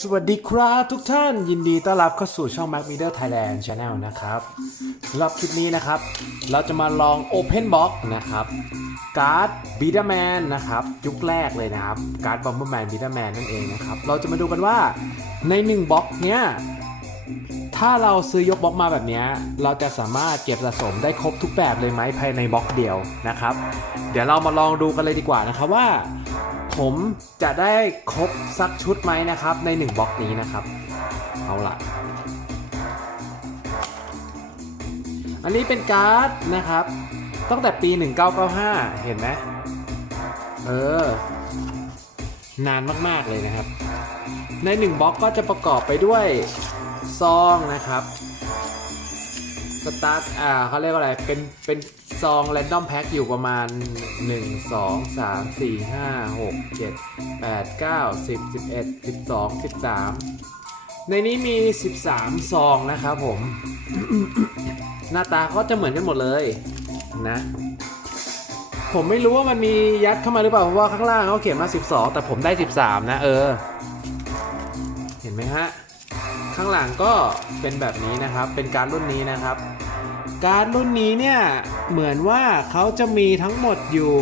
สวัสดีครับทุกท่านยินดีต้อนรับเข้าสู่ช่อง Mac Meter Thailand Channel นะครับสำหรับคลิปนี้นะครับ เราจะมาลอง Open Box นะครับการ์ด b e a t e r Man นะครับยุคแรกเลยนะครับการ์ด Bomberman b e a t e r Man นั่นเองนะครับ เราจะมาดูกันว่าใน1บล็อกเนี้ยถ้าเราซื้อยกบล็อกมาแบบเนี้ยเราจะสามารถเก็บสะสมได้ครบทุกแบบเลยไหมภายในบล็อกเดียวนะครับ เดี๋ยวเรามาลองดูกันเลยดีกว่านะครับว่า ผมจะได้ครบสักชุดไหมนะครับ ใน1บล็อกนี้นะครับ เอาล่ะอันนี้เป็นการ์ดนะครับตั้งแต่ปี 1995 เห็นไหมเออ นานมาก ๆ เลยนะครับ ใน 1บล็อกก็จะประกอบไปด้วยซองนะครับ สตาร์ทอ่าเขาเรียกว่าอะไร เป็น เป็นซองแรนดอมแพ็คอยู่ประมาณ 1 2 3 4 5 6 7 8 9 10 11 12 13 ในนี้มี 13 ซองนะครับผม หน้าตาก็จะเหมือนกันหมดเลยนะ ผมไม่รู้ว่ามันมียัดเข้ามาหรือเปล่า เพราะว่าข้างล่างเขาเขียนมา 12 แต่ผมได้ 13 นะ เออ เห็นไหมฮะ ข้างหลังก็เป็นแบบนี้นะครับ เป็นการรุ่นนี้นะครับ การรุ่นนี้เนี่ย เหมือนว่าเขาจะมีทั้งหมดอยู่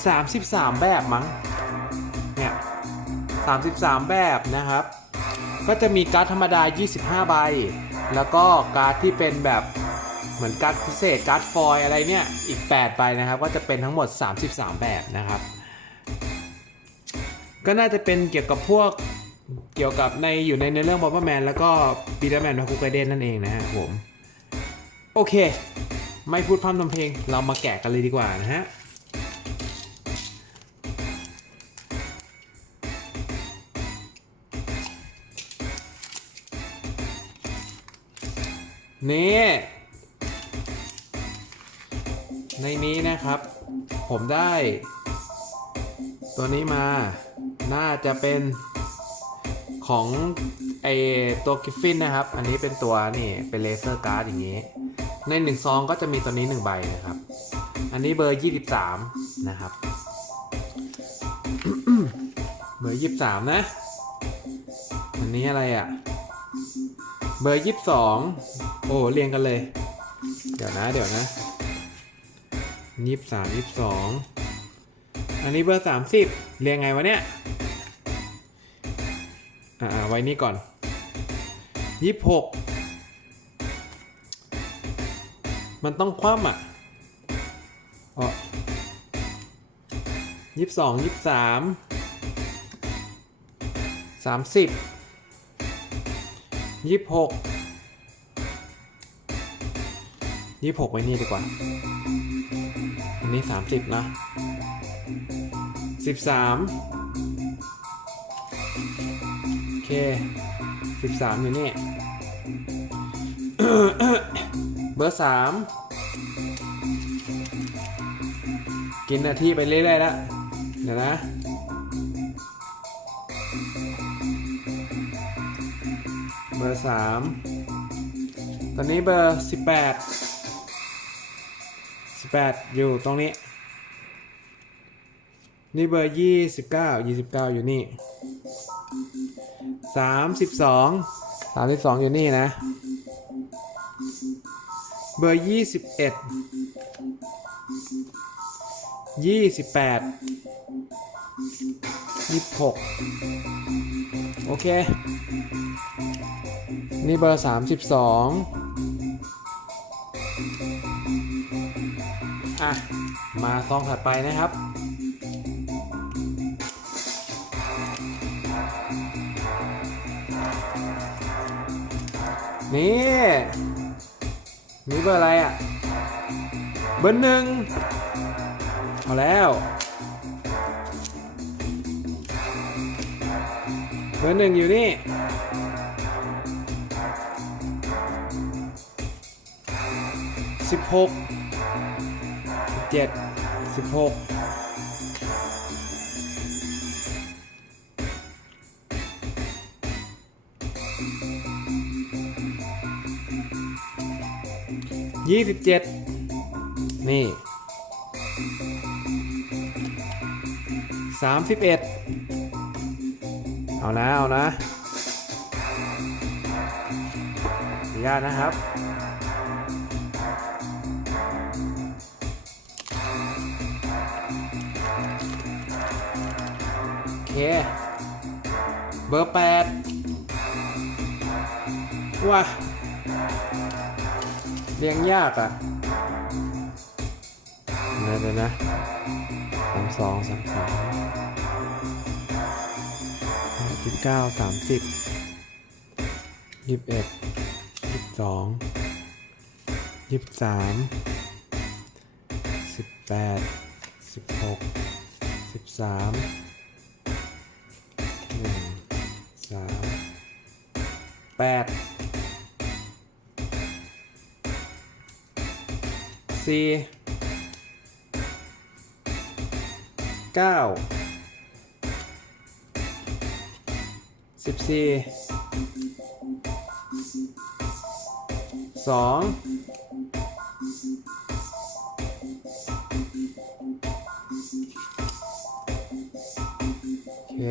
33 แบบมั้ง เนี่ย 33 แบบนะครับ ก็จะมีการ์ดธรรมดา 25 ใบ แล้วก็การ์ดที่เป็นแบบเหมือนการ์ดพิเศษการ์ดฟอยอะไรเนี่ย อีก 8 ใบนะครับ ก็จะเป็นทั้งหมด 33 แบบนะครับ ก็น่าจะเป็นเกี่ยวกับพวก เกี่ยวกับในอยู่ในเนื้อเรื่องบอ b เ e อร์แมนแล้วก็ปีเตอร์แมนพาคุกไกเดนนั่นเองนะฮะผม โอเค ไม่พูดพร่ำทำเพลง เรามาแกะกันเลยดีกว่านะฮะนี่ในนี้นะครับ ผมได้ ตัวนี้มา น่าจะเป็น ของไอตัวกิฟฟินนะครับ อันนี้เป็นตัวนี่เป็นเลเซอร์การ์ดอย่างนี้ ในหนึ่งซองก็จะมีตัวนี้หนึ่งใบนะครับ อันนี้เบอร์23นะครับ เบอร์23นะ อันนี้อะไรอะ่ะ เบอร์22โอ้เรียงกันเลย เดี๋ยวนะ เดี๋ยวนะ23 22อันนี้เบอร์30เรียงไงวะเนี่ย ว้นี่ก่อน26มันต้องคว่ำอะอ๋อยี่สิบสองยี่สิบสามสามสิบยี่สิบหกยี่สิบหกไว้นี่ดีกว่า อันนี้สามสิบนะสิบสาม เคสิบสามอยู่นี่ เบอร์สามกินนาที่ไปเรื่อยๆแล้วเดี๋ยวนะเบอร์สามตอนนี้เบอร์สิบแปดสิบแปดอยู่ตรงนี้ นี่เบอร์ยี่สิบเก้ายี่สิบเก้าอยู่นี่ สามสิบสองสามสิบสองอยู่นี่นะ เบอร์ยี่สิบเอ็ดยี่สิบแปดยี่สิบหกโอเค นี่เบอร์สามสิบสองอะ มาซองถัดไปนะครับ นี่นี่เบอร์อะไรอะ เบอร์หนึ่งเอาแล้ว เบอร์หนึ่งอยู่นี่สิบหกสิบเจ็ดสิบหก ยี่สิบเจ็ดนี่สามสิบเอ็ดเอานะ เอานะอนุญาตนะครับโอเค เบอร์แปดว้า เรียงยากอะเดี๋ยวเดี๋ยวนะสามสองสามสองสิบเก้าสามสิบยี่สิบเอ็ดยี่สิบสองยี่สิบสามสิบแปดสิบหกสิบสามหนึ่งสามแปด สี่เก้าสิบสี่สองโอเค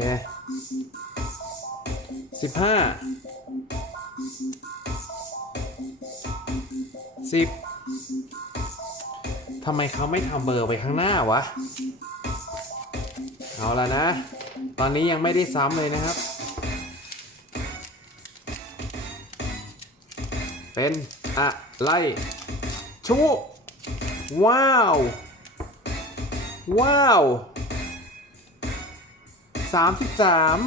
สิบห้าสิบ ทำไมเขาไม่ทำเบอร์ไปข้างหน้าวะ เอาละนะ ตอนนี้ยังไม่ได้ซ้ำเลยนะครับ เป็นอะไรชูว้าว ว้าวสามสิบสาม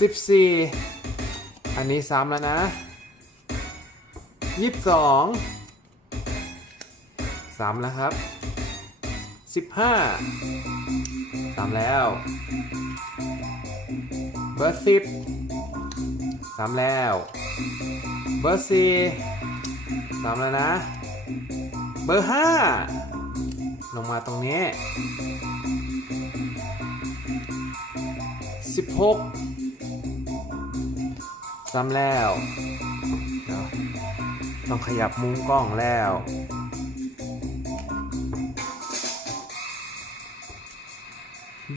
สิบสี่อันนี้ซ้ำแล้วนะ ยี่สิบสองสามแล้วครับสิบห้าสามแล้ว เบอร์สิบสามแล้ว เบอร์สี่สามแล้วนะ เบอร์ห้าลงมาตรงนี้สิบหกซ้ำแล้ว ต้องขยับมุมกล้องแล้ว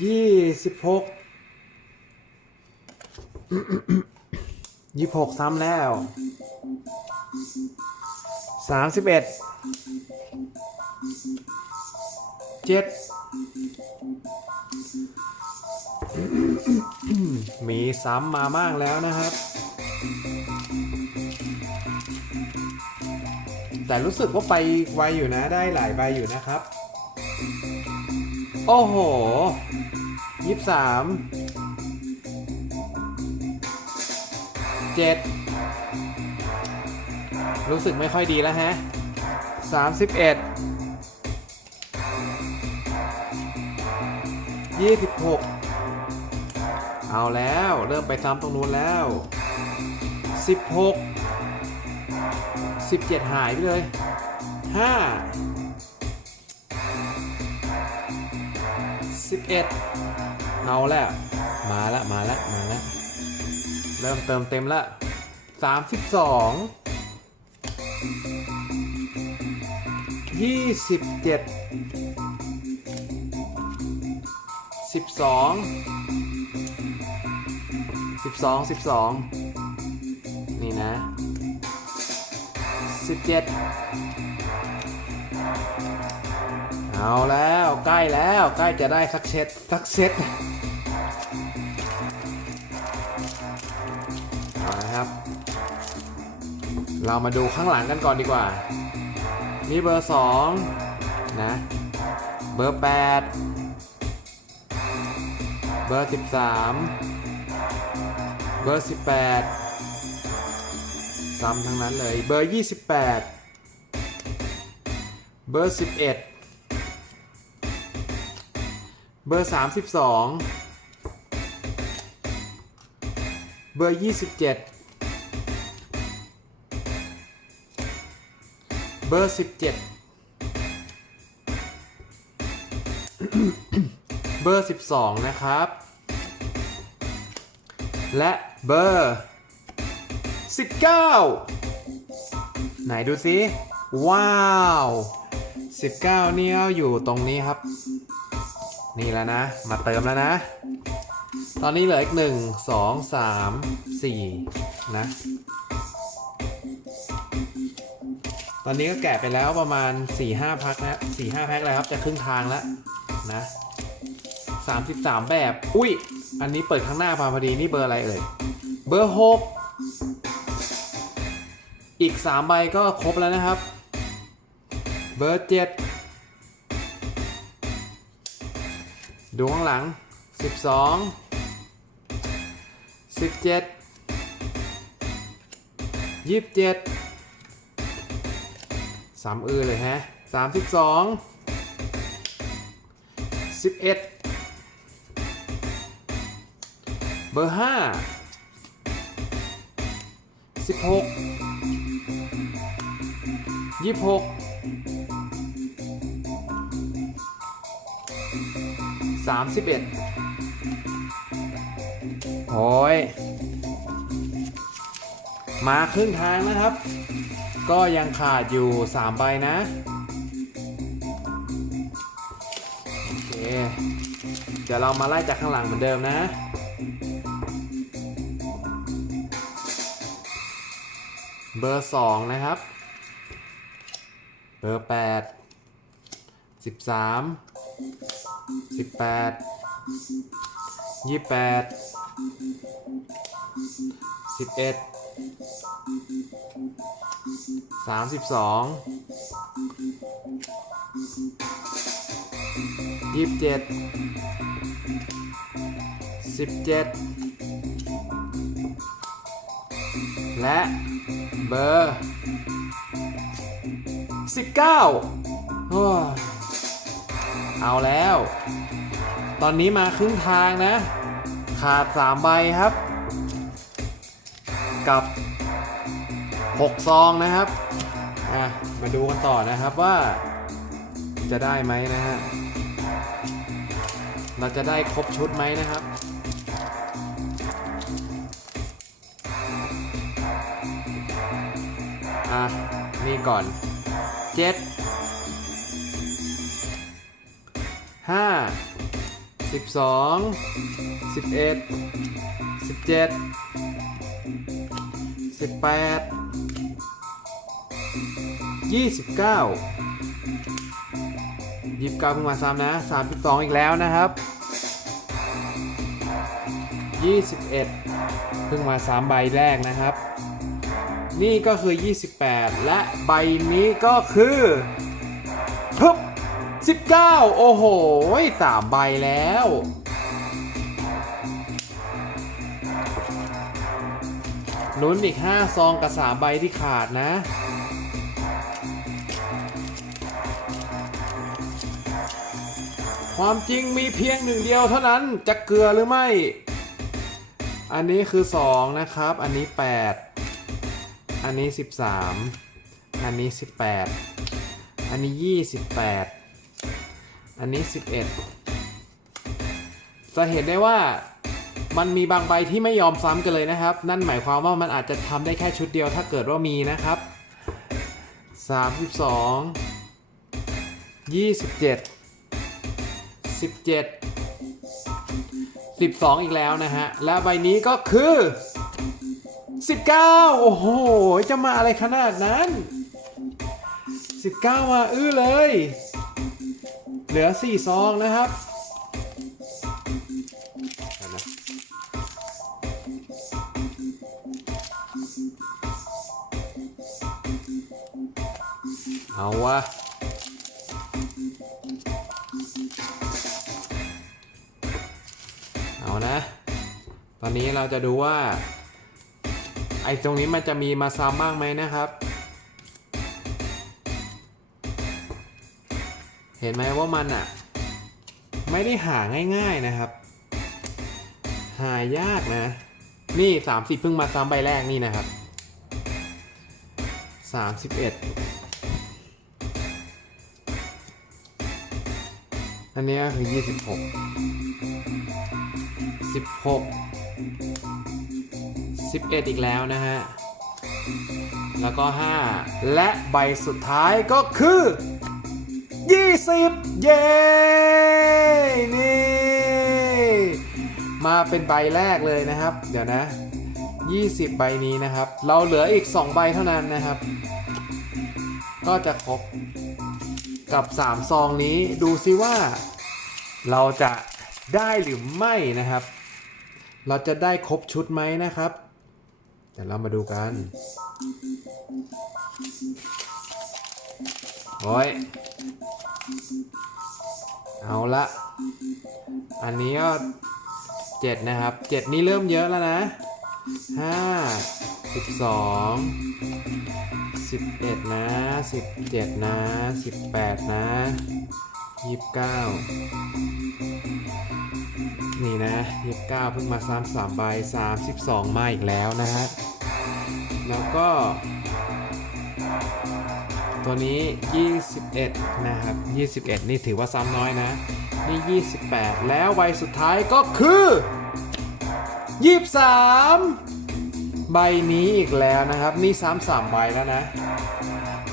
ยี่สิบหกยี่สิบหกซ้ำแล้ว สามสิบเอ็ด เจ็ด มีซ้ำมามากแล้วนะครับ แต่รู้สึกว่าไปไวอยู่นะได้หลายใบอยู่นะครับ โอ้โหยี่สิบสามเจ็ดรู้สึกไม่ค่อยดีแล้วฮะสามสิบเอ็ดยี่สิบหกเอาแล้วเริ่มไปซ้ำตรงนู้นแล้วสิบหก สิบเจ็ดหายไปเลยห้าสิบเอ็ดเอาแล้ว มาละมาละมาละเริ่มเติมเต็มละสามสิบสองยี่สิบเจ็ดสิบสองสิบสองสิบสองนี่นะ สิบเอาแล้วใกล้แล้วใกล้จะได้สักเซตสักเซตเอาละครับ เรามาดูข้างหลังกันก่อนดีกว่านี่เบอร์สองนะ เบอร์แปดเบอร์สิบสามเบอร์สิบแปด ซ้ำทั้งนั้นเลย เบอร์ยี่สิบแปดเบอร์สิบเอ็ดเบอร์สามสิบสองเบอร์ยี่สิบเจ็ดเบอร์สิบเจ็ดเบอร์สิบสองนะครับ และเบอร์ สิบเก้าไหนดูสิว้าว 19นี่ก็อยู่ตรงนี้ครับ นี่แล้วนะ มาเติมแล้วนะ ตอนนี้เหลืออีกหนึ่งสองสามสี่นะ ตอนนี้ก็แกะไปแล้วประมาณ4ี่ห้าพักนะสี่ห้าแพ็คแล้วครับ จะครึ่งทางแล้วนะสามสิบสามแบบ อุ้ย อันนี้เปิดข้างหน้ามาพอดี นี่เบอร์อะไรเอ่ย เบอร์หก อีกสามใบก็ครบแล้วนะครับ เบอร์เจ็ดดูข้างหลังสิบสองสิบเจ็ดยี่สิบเจ็ดสามอือเลยฮะสามสิบสองสิบเอ็ดเบอร์ห้าสิบหก ยี่สิบหกสามสิบเอ็ดโอ้ยมาครึ่งทางนะครับ ก็ยังขาดอยู่3ใบนะ โอเค เดี๋ยวเรามาไล่จากข้างหลังเหมือนเดิมนะเบอร์2นะครับ เบอร์8 13 18 28 11สามสิบสองยี่สิบเจ็ดสิบเจ็ดและเบอร์ สิบเก้าเอาแล้ว ตอนนี้มาครึ่งทางนะ ขาดสามใบครับ กับ 6 ซองนะครับอะมาดูกันต่อนะครับว่า จะได้ไหมนะฮะ เราจะได้ครบชุดไหมนะครับอะนี่ก่อน เจ็ดห้าสิบสองสิบเอ็ดสิบเจ็ดสิบแปดยี่สิบเก้ายี่สิบเก้าเพิ่งมาซ้ำนะสามสิบสองอีกแล้วนะครับยี่สิบเอ็ดเพิ่งมาสามใบแรกนะครับ นี่ก็คือ 28 และใบนี้ก็คือพึบ19 โอ้โหสามใบแล้ว ลุ้นอีก 5 ซองกับ 3 ใบที่ขาดนะ ความจริงมีเพียงหนึ่งเดียวเท่านั้นจะเกลือหรือไม่ อันนี้คือ 2 นะครับ อันนี้ 8 อันนี้ 13 อันนี้ 18 อันนี้ 28 อันนี้ 11 จะเห็นได้ว่ามันมีบางใบที่ไม่ยอมซ้ำกันเลยนะครับ นั่นหมายความว่ามันอาจจะทำได้แค่ชุดเดียวถ้าเกิดว่ามีนะครับ 32 27 17 12 อีกแล้วนะฮะ แล้วใบนี้ก็คือ 19 โอ้โห จะมาอะไรขนาดนั้น 19 มาอื้อเลย เหลือ 4 ซองนะครับเอาวะเอานะ ตอนนี้เราจะดูว่า อ้ตรงนี้มันจะมีมาซ้ำบ้างไหมนะครับ เห็นไหมว่ามันอะไม่ได้หาง่าย ๆนะครับ หายากนะ นี่ 30 เพิ่งมาซ้ำใบแรกนี่นะครับ 31 อันนี้คือ 26 16 11 อีกแล้วนะฮะ แล้วก็ 5 และใบสุดท้ายก็คือ 20 เย้ นี่ มาเป็นใบแรกเลยนะครับ เดี๋ยวนะ 20 ใบนี้นะครับ เราเหลืออีก 2 ใบเท่านั้นนะครับ ก็จะครบกับ 3 ซองนี้ดูซิว่า เราจะได้หรือไม่นะครับ เราจะได้ครบชุดไหมนะครับ ดี๋ยวเรามาดูกันโอ้ยเอาละ อันนี้ก็เจ็ดนะครับเจ็ดนี่เริ่มเยอะแล้วนะห้าสิบสองสิบเอ็ดนะสิบเจ็ดนะสิบแปดนะ ยี่สิบเก้านี่นะยี่สิบเก้าเพิ่งมาซ้ำสามใบสามสิบสองมาอีกแล้วนะฮะ แล้วก็ ตัวนี้21นะครับ21นี่ถือว่าซ้ำน้อยนะ นี่28แปดแล้วใบสุดท้ายก็คือ23ใบนี้อีกแล้วนะครับ นี่ซ้ำสามใบแล้วนะ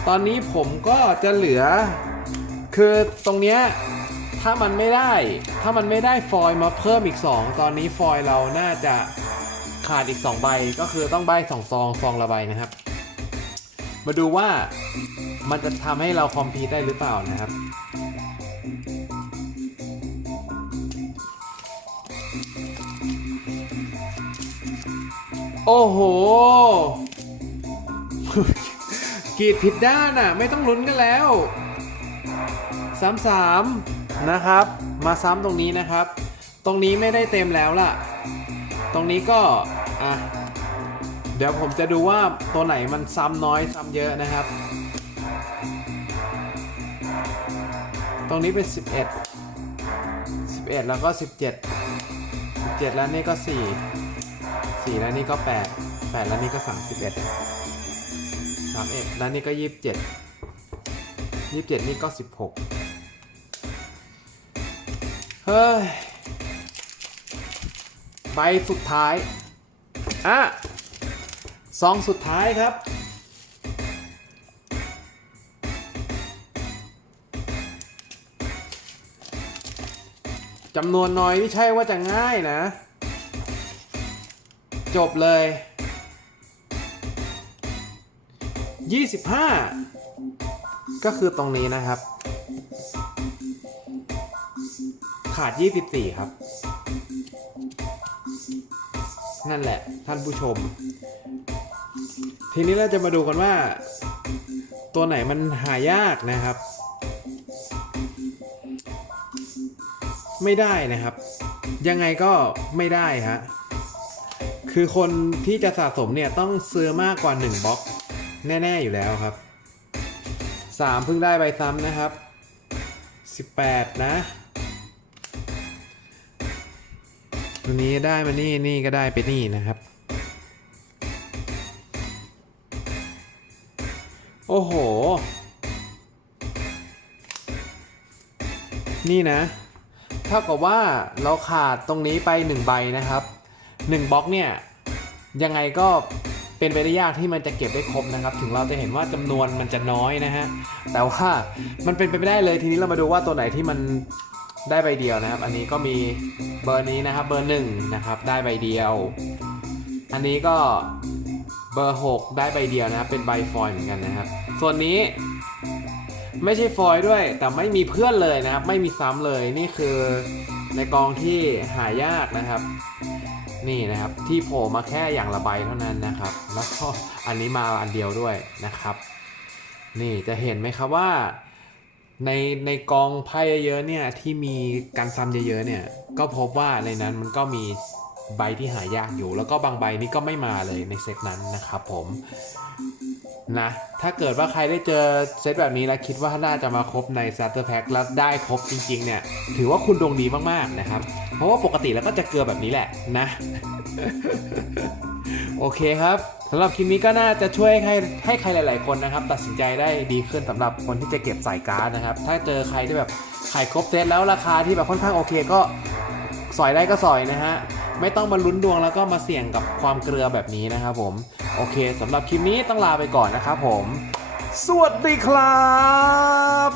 ตอนนี้ผมก็จะเหลือ คือตรงเนี้ยถ้ามันไม่ได้ ถ้ามันไม่ได้ฟอยล์มาเพิ่มอีก 2 ตอนนี้ฟอยล์เราน่าจะขาดอีก 2 ใบ ก็คือต้องใบ2ซองซองละใบนะครับ มาดูว่ามันจะทำให้เราคอมพีได้หรือเปล่านะครับโอ้โหกีดผิดด้านอะ ไม่ต้องลุ้นกันแล้ว ซ้ำสามนะครับ มาซ้ำตรงนี้นะครับ ตรงนี้ไม่ได้เต็มแล้วล่ะ ตรงนี้ก็ อะ เดี๋ยวผมจะดูว่าตัวไหนมันซ้ำน้อยซ้ำเยอะนะครับ ตรงนี้เป็น 11 11 แล้วก็ 17 17 แล้วนี่ก็ 4 4 แล้วนี่ก็ 8 8 แล้วนี่ก็ 31 31 แล้วนี่ก็ 27 27 นี่ก็ 16 เฮ้ย ใบสุดท้าย อะซองสุดท้ายครับ จำนวนน้อยไม่ใช่ว่าจะง่ายนะ จบเลย 25 ก็คือตรงนี้นะครับ ขาด 24 ครับ นั่นแหละท่านผู้ชม ทีนี้เราจะมาดูกันว่า ตัวไหนมันหายากนะครับ ไม่ได้นะครับ ยังไงก็ไม่ได้ฮะคือคนที่จะสะสมเนี่ยต้องซื้อมากกว่า 1บล็อกแน่ ๆ อยู่แล้วครับ 3 เพิ่งได้ใบซ้ำนะครับ 18 นะ ตัวนี้ได้มานี่นี่ก็ได้ไปนี่นะครับ โอ้โห นี่นะ เท่ากับว่าเราขาดตรงนี้ไป 1 ใบนะครับ 1บล็อกเนี่ย ยังไงก็เป็นไปได้ยากที่มันจะเก็บได้ครบนะครับ ถึงเราจะเห็นว่าจำนวนมันจะน้อยนะฮะ แต่ว่ามันเป็นไปไม่ได้เลยทีนี้เรามาดูว่าตัวไหนที่มัน ได้ใบเดียวนะครับ อันนี้ก็มีเบอร์นี้นะครับ เบอร์หนึ่งนะครับ ได้ใบเดียว อันนี้ก็เบอร์ 6 ได้ใบเดียวนะครับ เป็นใบฟอยล์เหมือนกันนะครับ ส่วนนี้ไม่ใช่ฟอยล์ด้วย แต่ไม่มีเพื่อนเลยนะครับ ไม่มีซ้ำเลย นี่คือในกองที่หายากนะครับ นี่นะครับ ที่โผล่มาแค่อย่างละใบเท่านั้นนะครับ แล้วก็อันนี้มาอันเดียวด้วยนะครับ นี่จะเห็นไหมครับว่า ในในกองไพ่เยอะเนี่ยที่มีการซ้ำเยอะๆเนี่ยก็พบว่าในนั้นมันก็มีใบที่หายากอยู่ แล้วก็บางใบนี้ก็ไม่มาเลยในเซตนั้นนะครับผม นะ ถ้าเกิดว่าใครได้เจอเซตแบบนี้แล้วคิดว่าน่าจะมาครบใน Starter Pack แล้วได้ครบจริง ๆ เนี่ย ถือว่าคุณดวงดีมากๆนะครับ เพราะว่าปกติแล้วก็จะเกลือแบบนี้แหละนะ โอเคครับสำหรับคลิปนี้ก็น่าจะช่วยให้ให้ใครหลาย ๆ คนนะครับ ตัดสินใจได้ดีขึ้นสำหรับคนที่จะเก็บสายการ์ดนะครับ ถ้าเจอใครที่แบบขายครบเซตแล้วราคาที่แบบค่อนข้างโอเคก็ สอยได้ก็สอยนะฮะ ไม่ต้องมาลุ้นดวงแล้วก็มาเสี่ยงกับความเกลือแบบนี้นะครับผม โอเคสำหรับคลิปนี้ต้องลาไปก่อนนะครับผม สวัสดีครับ